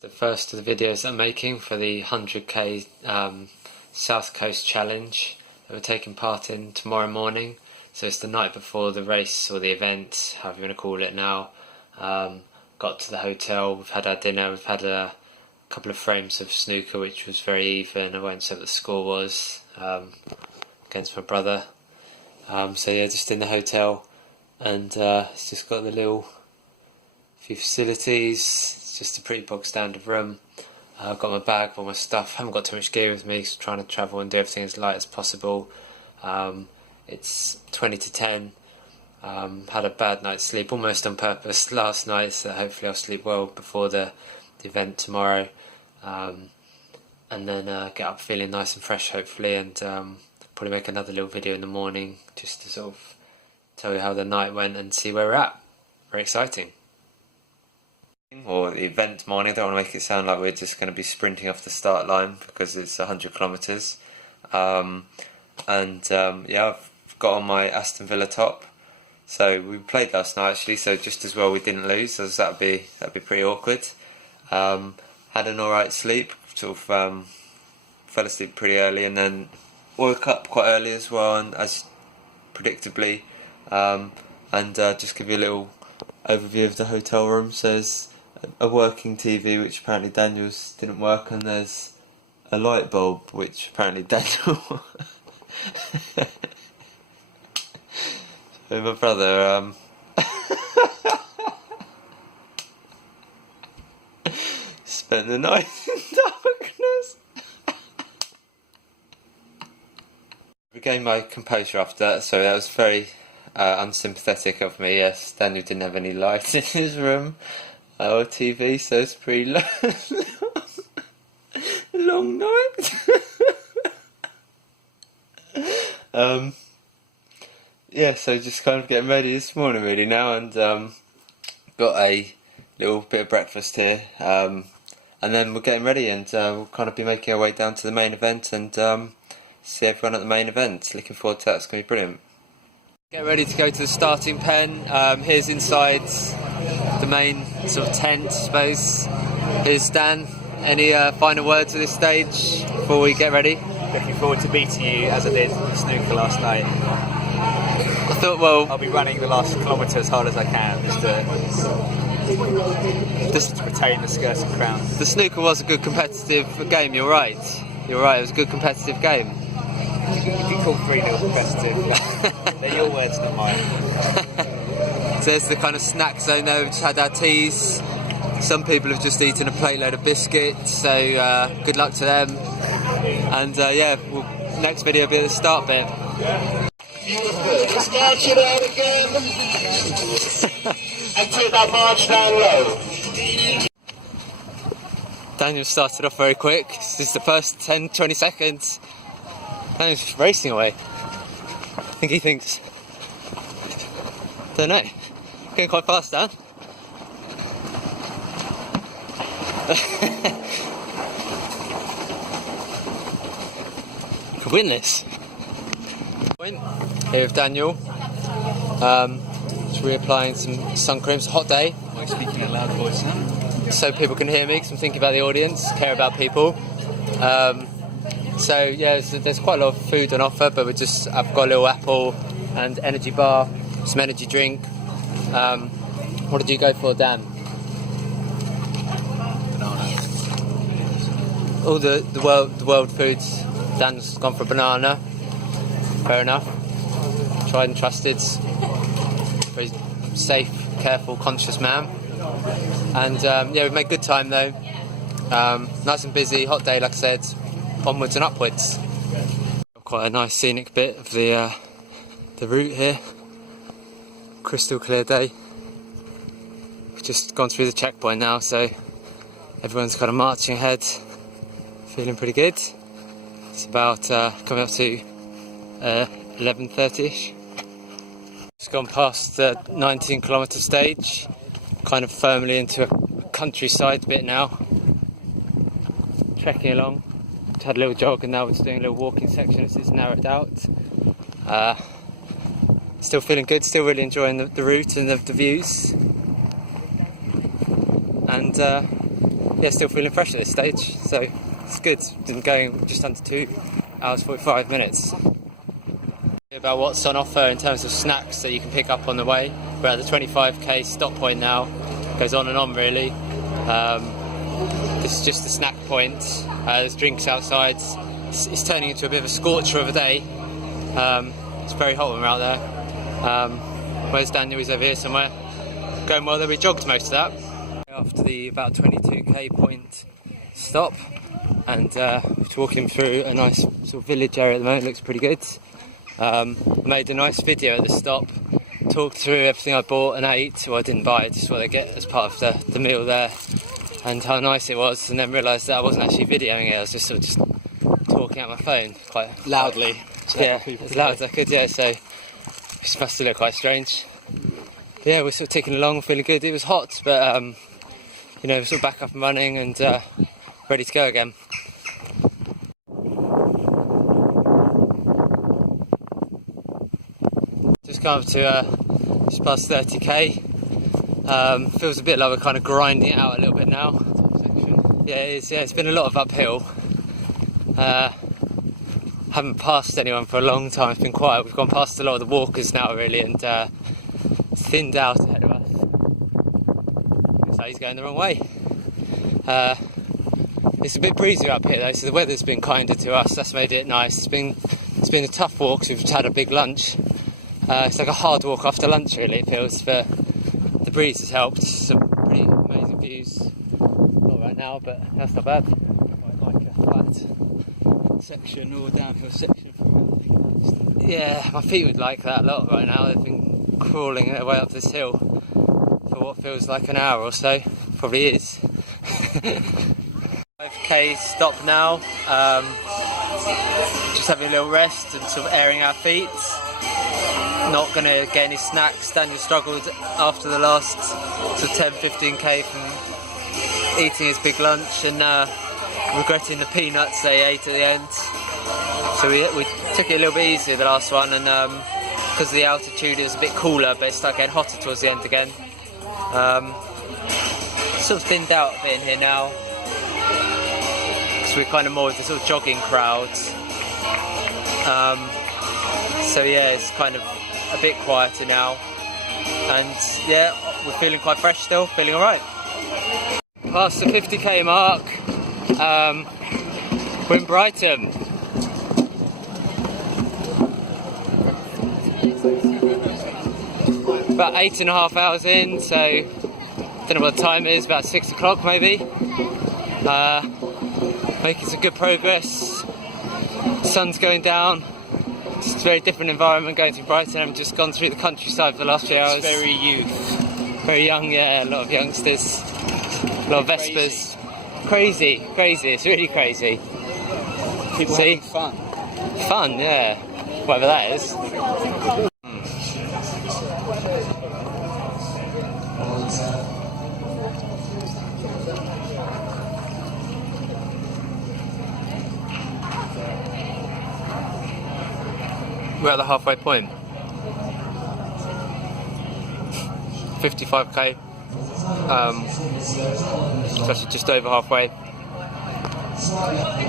The first of the videos I'm making for the 100k South Coast Challenge that we're taking part in tomorrow morning. So it's the night before the race or the event, however you want to call it now. Got to the hotel, we've had our dinner, we've had a couple of frames of snooker which was very even. I won't say what the score was against my brother. So yeah, just in the hotel, and it's just got the few facilities. It's just a pretty bog standard room. I've got my bag, all my stuff. Haven't got too much gear with me, so trying to travel and do everything as light as possible. It's 20 to 10. Had a bad night's sleep, almost on purpose last night, so hopefully I'll sleep well before the event tomorrow. And then get up feeling nice and fresh hopefully, and probably make another little video in the morning just to sort of tell you how the night went and see where we're at. Very exciting. Or the event morning, I don't want to make it sound like we're just going to be sprinting off the start line because it's 100 kilometres. Yeah, I've got on my Aston Villa top. So we played last night actually, so just as well we didn't lose, as that'd be pretty awkward. Had an alright sleep, sort of fell asleep pretty early and then woke up quite early as well, and as predictably, and just give you a little overview of the hotel room. So there's a working TV which apparently Daniel's didn't work, and there's a light bulb which apparently Daniel so my brother spent the night in darkness. Regained my composure after that, so that was very unsympathetic of me. Yes, Daniel didn't have any light in his room or TV, so it's pretty long night. Yeah, so just kind of getting ready this morning really now, and got a little bit of breakfast here, and then we're getting ready, and we'll kind of be making our way down to the main event and see everyone at the main event. Looking forward to that, it's going to be brilliant. Get ready to go to the starting pen. Here's inside the main sort of tent, I suppose. Here's Dan. Any final words at this stage before we get ready? Looking forward to beating you as I did with snooker last night. I thought, well, I'll be running the last kilometre as hard as I can just to retain the Skerten crown. The snooker was a good competitive game, you're right. You're right, it was a good competitive game. You can call 3-0 competitive. They're your words, not mine. So there's the kind of snack zone there. We've just had our teas. Some people have just eaten a plate load of biscuits, so good luck to them. And yeah, next video will be at the start bit. Start it out again and take that march down low. Daniel started off very quick. This is the first 10-20 seconds. Daniel's just racing away. I think he thinks, don't know, going quite fast, Dan. Could win this. Here with Daniel, just reapplying some sun cream. It's a hot day. Am I speaking in a loud voice now? So people can hear me, because I'm thinking about the audience, care about people. So yeah, there's quite a lot of food on offer, but I've got a little apple and energy bar, some energy drink. What did you go for, Dan? Banana. All the world foods. Dan's gone for banana. Fair enough. Tried and trusted. Very safe, careful, conscious man. And yeah, we've made good time though. Nice and busy, hot day like I said. Onwards and upwards. Quite a nice scenic bit of the route here. Crystal clear day. We've just gone through the checkpoint now, so everyone's kind of marching ahead, feeling pretty good. It's about coming up to 11:30ish. Just gone past the 19-kilometre stage, kind of firmly into a countryside bit now. Trekking along. Had a little jog and now we're just doing a little walking section as it's narrowed out. Still feeling good, still really enjoying the route and the views. And yeah, still feeling fresh at this stage, so it's good. Been going just under 2 hours 45 minutes. About what's on offer in terms of snacks that you can pick up on the way. We're at the 25k stop point now. Goes on and on really. This is just the snack point. There's drinks outside. It's turning into a bit of a scorcher of a day. It's very hot when we're out there. Where's Daniel? He's over here somewhere. Going well there. We jogged most of that. After the about 22k point stop, and we're walking through a nice sort of village area at the moment. It looks pretty good. Made a nice video at the stop, talked through everything I bought and ate. Well, I didn't buy it, just what I get as part of the meal there, and how nice it was, and then realised that I wasn't actually videoing it. I was just sort of just talking out my phone quite Loudly. Yeah, as loud as I could, yeah, so it must have looked quite strange. But yeah, we're sort of ticking along, feeling good. It was hot, but you know, we're sort of back up and running and ready to go again. Just come up to just past 30k. Feels a bit like we're kind of grinding it out a little bit now. Yeah, it is. Yeah, it's been a lot of uphill. Haven't passed anyone for a long time. It's been quiet. We've gone past a lot of the walkers now, really, and it's thinned out ahead of us. Looks like he's going the wrong way. It's a bit breezy up here though, so the weather's been kinder to us. That's made it nice. It's been a tough walk, so we've had a big lunch. It's like a hard walk after lunch, really, it feels, but the breeze has helped. Some pretty amazing views. Not right now, but that's not bad. Quite like a flat section or downhill section from it. Yeah, my feet would like that a lot right now. They've been crawling their way up this hill for what feels like an hour or so. Probably is. 5k stop now. Just having a little rest and sort of airing our feet. Not going to get any snacks. Daniel struggled after the last sort of 10-15k from eating his big lunch and regretting the peanuts they ate at the end. So we took it a little bit easier the last one, and because of the altitude it was a bit cooler, but it started getting hotter towards the end again. Sort of thinned out a bit in here now, so we're kind of more with the sort of jogging crowd. So yeah, it's kind of a bit quieter now, and yeah, we're feeling quite fresh still, feeling alright. Past the 50k mark, we're in Brighton. About 8.5 hours in, so don't know what the time is, about 6 o'clock maybe. Making some good progress. Sun's going down. It's a very different environment going through Brighton. I've just gone through the countryside for the last few hours. It's very youth. Very young, yeah, a lot of youngsters. A lot of Vespers. Crazy. It's really crazy. People See? having fun. Fun, yeah. Whatever that is. We're at the halfway point. 55k. It's actually just over halfway.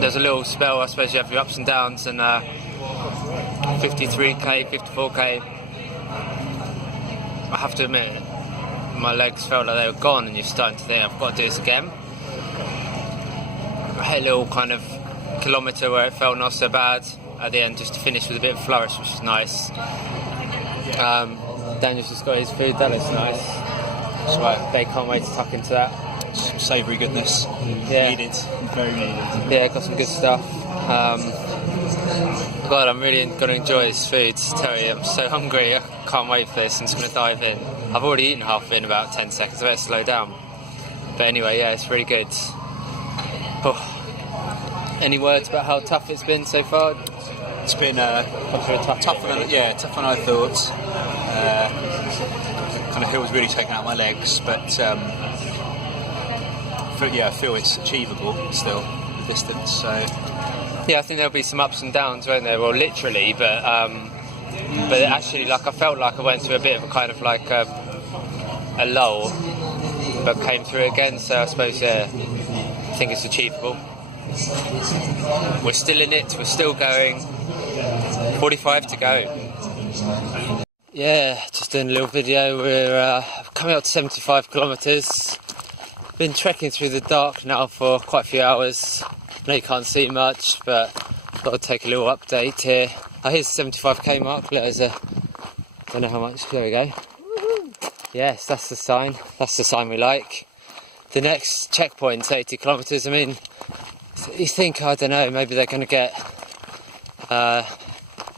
There's a little spell, I suppose you have your ups and downs, and 53k, 54k. I have to admit, my legs felt like they were gone, and you're starting to think I've got to do this again. I had a little kind of kilometre where it felt not so bad at the end, just to finish with a bit of flourish, which is nice. Daniel's just got his food, that looks nice. That's right, they can't wait to tuck into that. Some savoury goodness. Yeah. Needed. Very needed. Yeah, got some good stuff. God, I'm really going to enjoy this food, to tell you. I'm so hungry, I can't wait for this. I'm just going to dive in. I've already eaten half of it in about 10 seconds, I better slow down. But anyway, yeah, it's really good. Oh. Any words about how tough it's been so far? It's been tougher than I thought. Kind of hill's really taken out my legs, but I feel it's achievable still, the distance. So yeah, I think there'll be some ups and downs, won't there? Well, literally, but actually, like I felt like I went through a bit of a kind of like a lull, but came through again. So I suppose I think it's achievable. We're still in it, we're still going. 45 to go. Yeah, just doing a little video. We're coming up to 75 kilometres. Been trekking through the dark now for quite a few hours. I know you can't see much, but thought I'd take a little update here. Oh, here's the 75k mark. There's a, don't know how much. There we go. Yes, that's the sign. That's the sign we like. The next checkpoint's 80 kilometres. I mean, you think, I don't know, maybe they're going to get a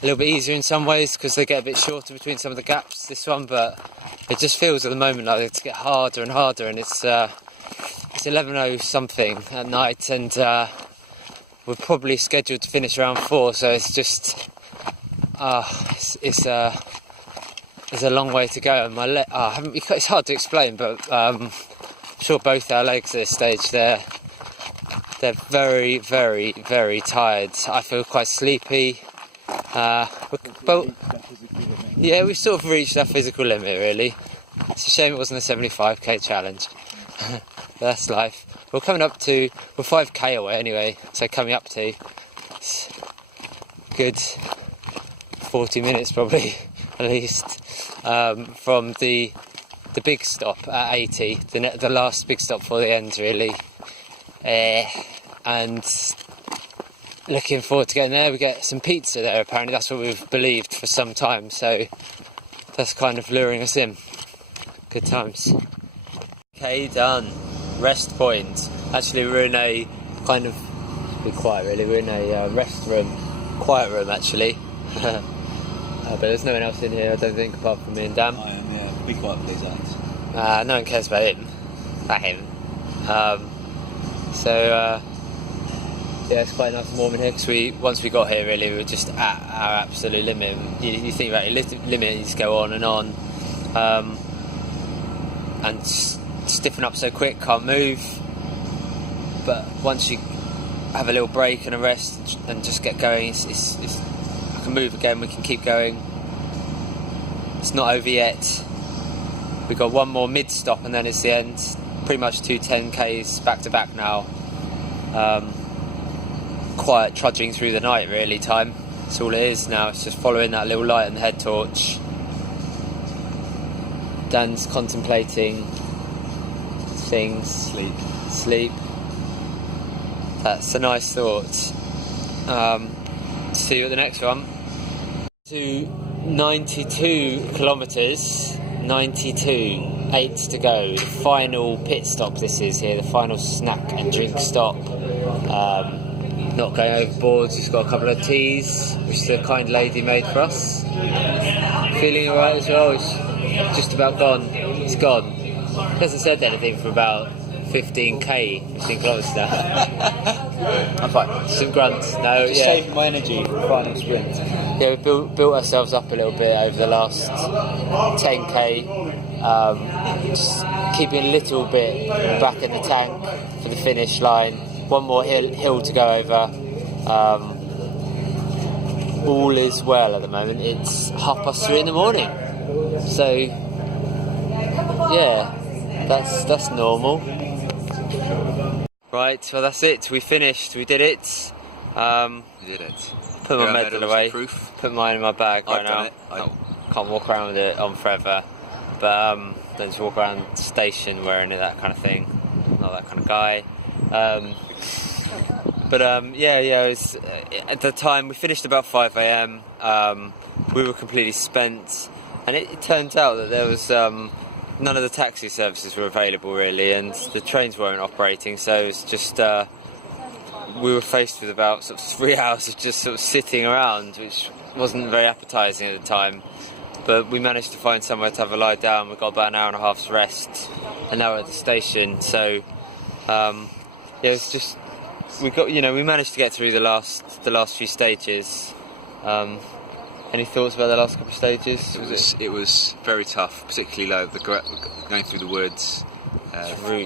little bit easier in some ways because they get a bit shorter between some of the gaps, this one, but it just feels at the moment like it's get harder and harder, and it's 11:00 something at night, and we're probably scheduled to finish around 4, so it's just it's a long way to go, and my it's hard to explain, but I'm sure both our legs at this stage they're very, very, very tired. I feel quite sleepy. But yeah, we've sort of reached our physical limit, really. It's a shame it wasn't a 75k challenge. That's life. We're 5k away anyway, so coming up to it's good 40 minutes probably at least from the big stop at 80, the last big stop for the end, really. And looking forward to getting there. We get some pizza there, apparently. That's what we've believed for some time, so that's kind of luring us in. Good times. Okay, done. Rest point. Actually, we're in a kind of, be quiet really, we're in a rest room, quiet room actually. But there's no one else in here, I don't think, apart from me and Dan. I am, yeah. Be quiet, please, Alex. No one cares about him. Yeah, it's quite nice and warm in here because once we got here, really, we were just at our absolute limit. You think about your limit, you just go on, and stiffen up so quick, can't move. But once you have a little break and a rest and just get going, I can move again. We can keep going. It's not over yet. We've got one more mid stop and then it's the end. Pretty much 2 10k's back to back now. Quiet trudging through the night, really, time. That's all it is now. It's just following that little light and the head torch. Dan's contemplating things. Sleep. That's a nice thought. See you at the next one. To 92 kilometres. 92. 8 to go. The final pit stop this is here. The final snack and drink stop. Not going overboard, he's got a couple of teas which the kind lady made for us. Feeling alright as well, it's just about gone. It's gone. Hasn't said anything for about 15 kilometres now. I'm fine. Some grunts. No, Just saving my energy for the final sprint. Yeah, we built ourselves up a little bit over the last 10k. Just keeping a little bit back in the tank for the finish line. One more hill to go over. All is well at the moment. It's 3:30 in the morning, so yeah, that's normal. Right, well that's it. We finished. We did it. You did it. Put my medal away. Proof. Put mine in my bag right I've now. done it. Can't walk around with it on forever. But don't just walk around the station wearing it, that kind of thing. Not that kind of guy. Yeah, it was, at the time we finished about 5 a.m. We were completely spent, and it turns out that there was none of the taxi services were available really, and the trains weren't operating, so it was just we were faced with about sort of 3 hours of just sort of sitting around, which wasn't very appetising at the time. But we managed to find somewhere to have a lie down. We got about an hour and a half's rest, and now we're at the station. So it's just we managed to get through the last few stages. Any thoughts about the last couple of stages? It was very tough, particularly going through the woods.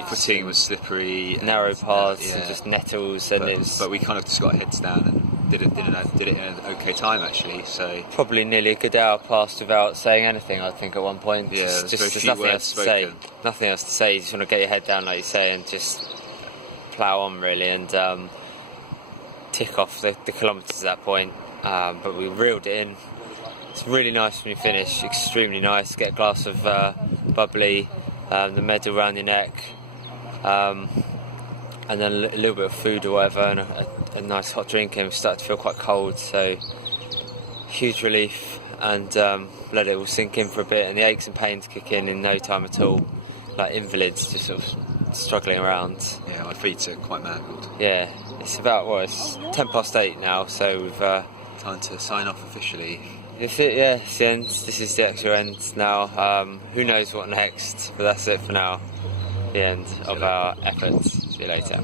Footing was slippery, narrow paths, and just nettles, and but we kind of just got our heads down and did it in an okay time actually. So probably nearly a good hour passed without saying anything. I think at one point, yeah, there's nothing else to say. Nothing else to say. You just want to get your head down, like you say, and just plough on really and tick off the kilometres at that point. But we reeled it in. It's really nice when you finish, extremely nice. Get a glass of bubbly, the medal around your neck, and then a little bit of food or whatever, and a nice hot drink, and we started to feel quite cold, so huge relief, and let it all sink in for a bit, and the aches and pains kick in no time at all, like invalids just sort of struggling around. Yeah, my feet are quite mangled. Yeah, it's about, it's 8:10 now, so we've... time to sign off officially. This is it, yeah, it's the end. This is the actual end now. Who knows what next, but that's it for now. The end of our efforts. See you later.